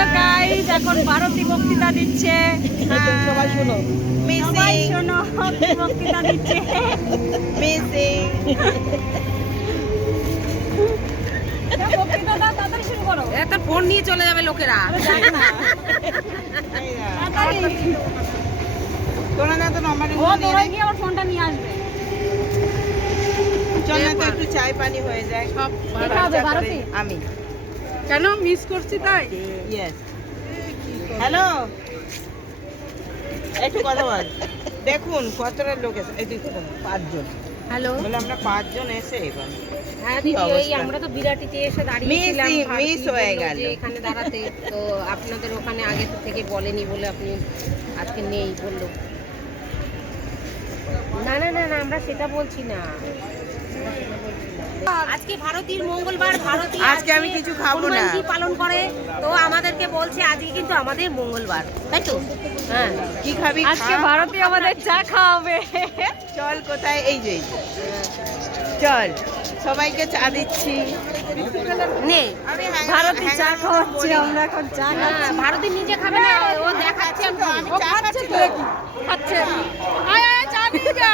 Hello guys, এখন ভারতী বক্তৃতা দিচ্ছে। সবাই শোনো। সবাই শোনো, কি বক্তৃতা দিচ্ছে। মিসিং বক্তৃতা দাও, তাড়াতাড়ি শুরু করো। একটা ফোন নিয়ে চলে যাবে লোকেরা। যাক না, তাড়াতাড়ি। তোরা না তো নম্বর ও তোরা গিয়ে আমার ফোনটা নিয়ে আসবে। চল না তো একটু চাই পানি হয়ে যায় সব কে খাবে, ভারতী? আমি কেন মিস করছি তাই? ইয়েস হ্যালো একটু কথা বল দেখুন কতটা লোক এসে এই দেখুন 5 জন হ্যালো। বলে আমরা 5 জন এসে এবার হ্যাঁ কি দিদি, ওই অবস্থা? আমরা তো বিরাটিতে এসে দাঁড়িয়েছিলাম। মিস ভারতী হয়ে বললো গেল। যে এখানে দাঁড়াতে, তো আপনাদের ওখানে আগে থেকে বলেনি বলে আপনি আজকে নেই বললো। না না না না, আমরা সেটা বলছি না। আজকে ভারতীর মঙ্গলবার, ভারতী আজকে আমি কিছু খাবো না। হনুমানজি পালন করে, তো আমাদেরকে বলছে আজকে কিন্তু আমাদের মঙ্গলবার, তাই তো? হ্যাঁ, কি খাবি আজকে খা। ভারতী আমাদের চা খাওয়াবে। চল কোথায় এই যে চল সবাইকে চা দিচ্ছি নে। ভারতী চা খাওয়াচ্ছে, আমরা এখন চা হ্যাঁ, খাচ্ছি। ভারতী নিজে খাবে না, ও দেখাচ্ছে। আমি চা খাচ্ছি তো। খাচ্ছে। আয় আয়, চা নিয়ে যা।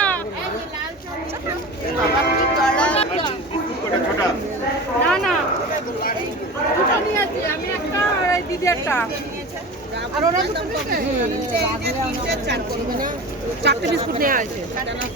বাবা কি গরম। না না, দুটো নিয়েছি আমি, একটা আর এই দিদি একটা। আর ওরা দুটো নিয়েছে? চারটে বিস্কুট নেওয়া হয়েছে।